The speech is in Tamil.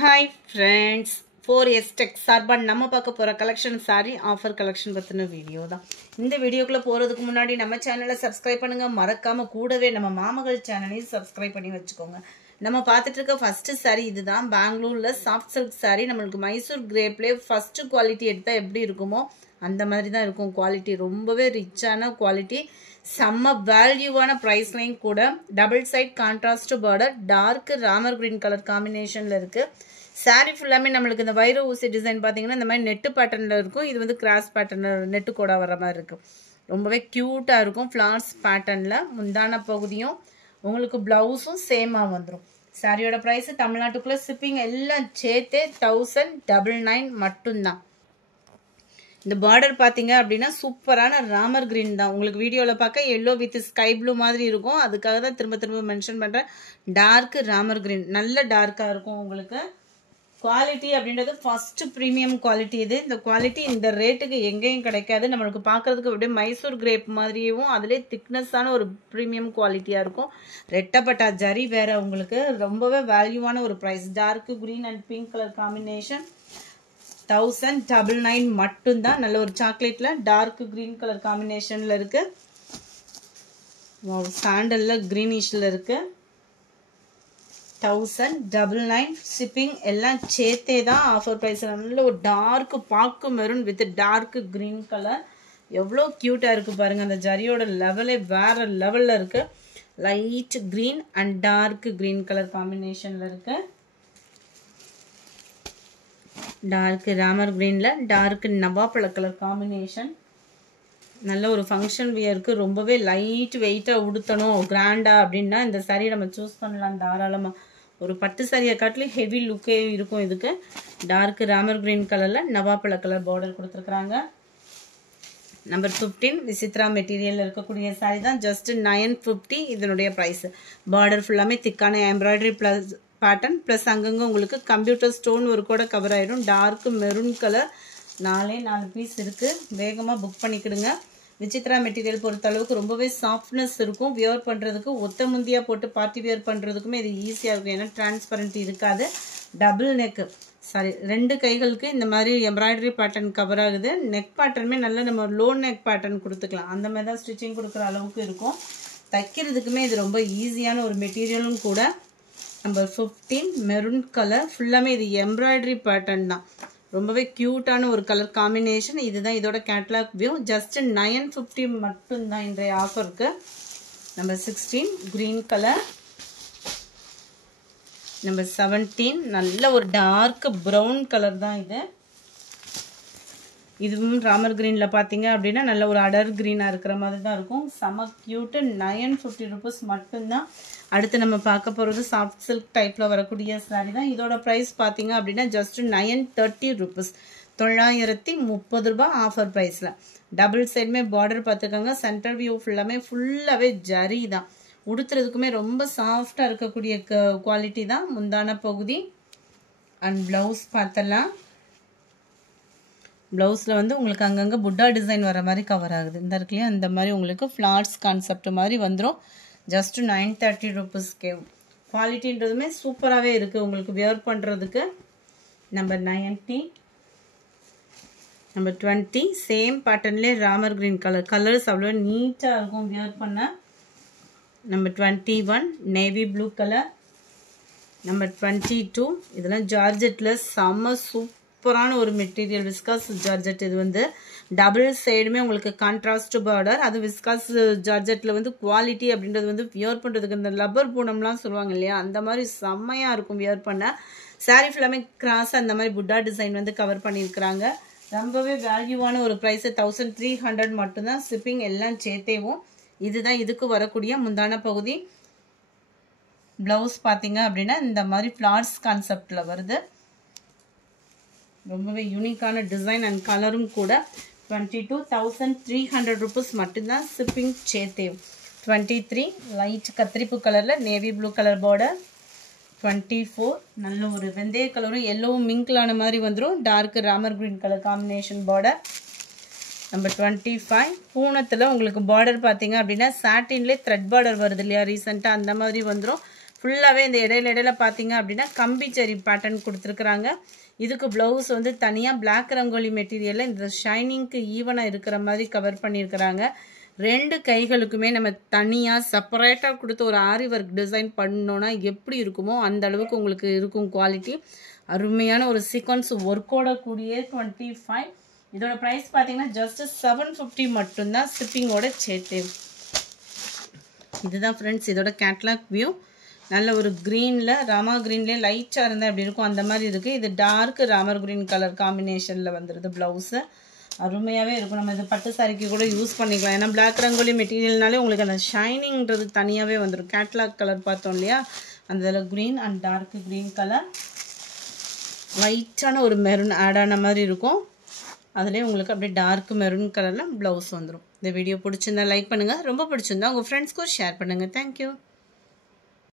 Hi friends, 4S Tech சார்பாக நம்ம பார்க்க போகிற கலெக்ஷன் சாரி ஆஃபர் கலெக்ஷன் பற்றின வீடியோ தான். இந்த வீடியோக்குள்ளே போகிறதுக்கு முன்னாடி நம்ம சேனலை சப்ஸ்கிரைப் பண்ணுங்கள். மறக்காமல் கூடவே நம்ம மாமகள் சேனலையும் சப்ஸ்கிரைப் பண்ணி வச்சுக்கோங்க. நம்ம பார்த்துட்டு இருக்க ஃபஸ்ட்டு சாரி இதுதான். பெங்களூரில் சாஃப்ட் சில்க் சாரி. நம்மளுக்கு மைசூர் கிரேப்லேயே ஃபஸ்ட்டு குவாலிட்டி எடுத்தால் எப்படி இருக்குமோ அந்த மாதிரி தான் இருக்கும். குவாலிட்டி ரொம்பவே ரிச்சான குவாலிட்டி, செம்ம வேல்யூவான ப்ரைஸ்லையும் கூட. Double side contrast border, dark Ramar green colour காம்பினேஷனில் இருக்குது. சாரீ ஃபுல்லாமே நம்மளுக்கு இந்த வைர ஊசி டிசைன் பார்த்தீங்கன்னா இந்த மாதிரி நெட்டு பேட்டர்னில் இருக்கும். இது வந்து கிராஸ் பேட்டர்னில் நெட்டு கூட வர மாதிரி இருக்கும். ரொம்பவே க்யூட்டாக இருக்கும். ஃப்ளார்ஸ் பேட்டர்னில் முந்தான பகுதியும் உங்களுக்கு ப்ளவுஸும் சேமாக வந்துடும். சாரியோட ப்ரைஸு தமிழ்நாட்டுக்குள்ளே ஷிப்பிங் எல்லாம் சேர்த்து 1099 மட்டும்தான். இந்த பார்டர் பார்த்தீங்க அப்படின்னா சூப்பரான ராமர் கிரீன் தான். உங்களுக்கு வீடியோவில் பார்க்க எல்லோ வித் ஸ்கை ப்ளூ மாதிரி இருக்கும். அதுக்காக தான் திரும்ப திரும்ப மென்ஷன் பண்ணுறேன். டார்க் ராமர் கிரீன் நல்ல டார்க்காக இருக்கும். உங்களுக்கு குவாலிட்டி அப்படின்றது ஃபர்ஸ்ட் ப்ரீமியம் குவாலிட்டி இது. இந்த குவாலிட்டி இந்த ரேட்டுக்கு எங்கேயும் கிடைக்காது. நம்மளுக்கு பார்க்கறதுக்கு அப்படியே மைசூர் கிரேப் மாதிரியும் அதிலே திக்னஸான ஒரு ப்ரீமியம் குவாலிட்டியாக இருக்கும். ரெட்டப்பட்டா ஜரி வேற. உங்களுக்கு ரொம்பவே வேல்யூவான ஒரு price. Dark green and pink colour combination 1099 மட்டும்தான். நல்ல ஒரு சாக்லேட்ல டார்க் கிரீன் கலர் காம்பினேஷன்ல இருக்கு. சாண்டல்ல கிரீனிஷ்ல இருக்கு. 1099 ஷிப்பிங் எல்லாம் சேர்த்தே தான் ஆஃபர் ப்ரைஸ். நல்ல ஒரு டார்க் பாக்கு maroon with dark green colour. எவ்வளோ க்யூட்டாக இருக்குது பாருங்கள். அந்த ஜரியோட லெவலே வேறு லெவலில் இருக்குது. Light green and dark green colour காம்பினேஷனில் இருக்குது. டார்க் ராமர் க்ரீனில் டார்க் நவாப்பழ கலர் காம்பினேஷன். நல்ல ஒரு ஃபங்க்ஷன் வியருக்கு ரொம்பவே லைட் வெயிட்டாக உடுத்தணும் கிராண்டாக அப்படின்னா இந்த சாரீ நம்ம சூஸ் பண்ணலாம் தாராளமாக. ஒரு பட்டு சாரியை காட்டிலும் ஹெவி லுக்கே இருக்கும். இதுக்கு டார்க் ராமர் கிரீன் கலரில் நவாப்பழ கலர் பார்டர் கொடுத்துருக்குறாங்க. நம்பர் 15 விசித்ரா மெட்டீரியலில் இருக்கக்கூடிய சாரீ தான். ஜஸ்ட் 950 இதனுடைய ப்ரைஸு. பார்டர் ஃபுல்லாமே திக்கான எம்ப்ராய்டரி ப்ளஸ் பேட்டர்ன் ப்ளஸ் அங்கங்கே உங்களுக்கு கம்ப்யூட்டர் ஸ்டோன் ஒரு கூட கவர் ஆகிடும். டார்க் மெரூன் கலர் 4 பீஸ் இருக்குது. வேகமாக புக் பண்ணிக்கிடுங்க. விசித்ரா மெட்டீரியல் பொறுத்தளவுக்கு ரொம்பவே சாஃப்ட்னஸ் இருக்கும். வியர் பண்ணுறதுக்கு ஒத்த முந்தியாக போட்டு பார்ட்டி வியர் பண்ணுறதுக்குமே இது ஈஸியாக இருக்கும். ஏன்னா டிரான்ஸ்பரண்ட் இருக்காது. டபுள் நெக்கு சாரி 2 கைகளுக்கு இந்த மாதிரி எம்ப்ராய்டரி பேட்டர்ன் கவர் ஆகுது. நெக் பேட்டர்னுமே நல்ல நம்ம லோ நெக் பேட்டர்ன் கொடுத்துக்கலாம். அந்த மாதிரி தான் ஸ்டிச்சிங் கொடுக்குற அளவுக்கு இருக்கும். தைக்கிறதுக்குமே இது ரொம்ப ஈஸியான ஒரு மெட்டீரியலும் கூட. Number 15 maroon colour. ஃபுல்லாமே இது எம்ப்ராய்டரி பேட்டர்ன் தான். ரொம்பவே க்யூட்டான ஒரு கலர் காம்பினேஷன். இதுதான் இதோட கேட்லாக் வியூ. ஜஸ்ட் 950 மட்டும்தான் இன்றைய ஆஃபருக்கு. Number 16 green colour. நம்பர் 17 நல்ல ஒரு டார்க் ப்ரௌன் கலர் தான் இது. இதுவும் ராமர் கிரீனில் பார்த்தீங்க அப்படின்னா நல்ல ஒரு அடர் கிரீனாக இருக்கிற மாதிரி தான் இருக்கும். செம க்யூட்டு. 950 ருபீஸ் மட்டும்தான். அடுத்து நம்ம பார்க்க போகிறது சாஃப்ட் சில்க் டைப்பில் வரக்கூடிய சாரீ தான். இதோட ப்ரைஸ் பார்த்தீங்க அப்படின்னா ஜஸ்ட் 930 ருபீஸ். 930 ரூபா ஆஃபர் ப்ரைஸில். டபுள் சைடுமே பார்டர் பார்த்துக்கோங்க. சென்டர் வியூ ஃபுல்லாகவே ஜரி தான். உடுத்துறதுக்குமே ரொம்ப சாஃப்டாக இருக்கக்கூடிய குவாலிட்டி தான். முந்தான பகுதி அண்ட் ப்ளவுஸ் பார்த்தலாம். ப்ளவுஸில் வந்து உங்களுக்கு அங்கங்கே புட்டா டிசைன் வர மாதிரி கவர் ஆகுது. இந்த இருக்குல்லையா அந்த மாதிரி உங்களுக்கு ஃப்ளார்ஸ் கான்செப்ட் மாதிரி வந்துடும். ஜஸ்ட் 930 ருபீஸ்க்கே. குவாலிட்டின்றதுமே சூப்பராகவே இருக்குது உங்களுக்கு வியர் பண்ணுறதுக்கு. நம்பர் 19 நம்பர் 20 சேம் பேட்டர்ன்லேயே ராமர் கிரீன் கலர்ஸ் அவ்வளோ நீட்டாக இருக்கும் வியர் பண்ண. Number 21 navy blue colour. Number 22 இதெல்லாம் ஜார்ஜெட்டில் செம்ம சூப்பரான ஒரு மெட்டீரியல். Viscose georgette. இது வந்து டபுள் சைடுமே உங்களுக்கு கான்ட்ராஸ்ட் பார்டர். அது விஸ்காஸ் ஜார்ஜெட்டில் வந்து குவாலிட்டி அப்படின்றது வந்து வியர் பண்ணுறதுக்கு இந்த லப்பர் பூனம்லாம் சொல்லுவாங்க இல்லையா அந்த மாதிரி செம்மையாக இருக்கும் வியர் பண்ண. சாரீ ஃபுல்லாமே கிராஸ் அந்த மாதிரி புட்டா டிசைன் வந்து கவர் பண்ணியிருக்கிறாங்க. ரொம்பவே வேல்யூவான ஒரு ப்ரைஸு. 1300 மட்டும்தான் ஷிப்பிங் எல்லாம் சேர்த்தேவும். இதுதான் இதுக்கு வரக்கூடிய முந்தான பகுதி. ப்ளவுஸ் பார்த்தீங்க அப்படின்னா இந்த மாதிரி ஃப்ளார்ஸ் கான்செப்டில் வருது. ரொம்பவே யூனிக்கான டிசைன் அண்ட் கலரும் கூட. 22,300 ருபீஸ் மட்டும்தான் ஷிப்பிங் சேர்த்தே. 23 லைட் கத்திரிப்பு கலரில் நேவி ப்ளூ கலர் பார்டர். 24 நல்ல ஒரு வெந்தய கலரும் எல்லோவும் மிங்கிளான மாதிரி வந்துடும். Dark Ramar green colour combination border. Number 25 பூனத்தில் உங்களுக்கு பார்டர் பார்த்தீங்க அப்படின்னா சாட்டின்லேயே த்ரெட் பார்டர் வருது இல்லையா ரீசெண்டாக அந்த மாதிரி வந்துடும். ஃபுல்லாகவே இந்த இடையில பார்த்தீங்க அப்படின்னா கம்பி ஜரி பேட்டர்ன் கொடுத்துருக்குறாங்க. இதுக்கு ப்ளவுஸ் வந்து தனியாக பிளாக் ரங்கோலி மெட்டீரியலில் இந்த ஷைனிங்க்கு ஈவனாக இருக்கிற மாதிரி கவர் பண்ணியிருக்கிறாங்க. 2 கைகளுக்குமே நம்ம தனியாக செப்பரேட்டாக கொடுத்து ஒரு ஆரி ஒர்க் டிசைன் பண்ணோன்னா எப்படி இருக்குமோ அந்த அளவுக்கு உங்களுக்கு இருக்கும் குவாலிட்டி. அருமையான ஒரு சீக்வன்ஸ் ஒர்க்கோட கூடிய 25. இதோட ப்ரைஸ் பார்த்தீங்கன்னா ஜஸ்ட் 750 மட்டும்தான் ஷிப்பிங்கோட சேர்த்து. இதுதான் ஃப்ரெண்ட்ஸ் இதோட கேட்லாக் வியூ. நல்ல ஒரு க்ரீனில் ராமா க்ரீன்லேயே லைட்டாக இருந்தால் எப்படி இருக்கும் அந்த மாதிரி இருக்குது. இது டார்க் ராமர் க்ரீன் கலர் காம்பினேஷனில் வந்துடுது ப்ளவுஸு. அருமையாகவே இருக்கும். நம்ம இது பட்டு சாரிக்கு கூட யூஸ் பண்ணிக்கலாம். ஏன்னா பிளாக் ரங்கோலி மெட்டீரியல்னாலே உங்களுக்கு அந்த ஷைனிங்கிறது தனியாகவே வந்துடும். கேட்லாக் கலர் பார்த்தோம் இல்லையா, அந்த இதில் green and dark green colour லைட்டான ஒரு மெரூன் ஆட் ஆன மாதிரி இருக்கும். அதிலே உங்களுக்கு அப்படியே டார்க் மெரூன் கலரில் ப்ளவுஸ் வந்துடும். இந்த வீடியோ பிடிச்சிருந்தா லைக் பண்ணுங்கள். ரொம்ப பிடிச்சிருந்தா உங்கள் ஃப்ரெண்ட்ஸ்க்கும் ஷேர் பண்ணுங்கள். தேங்க்யூ.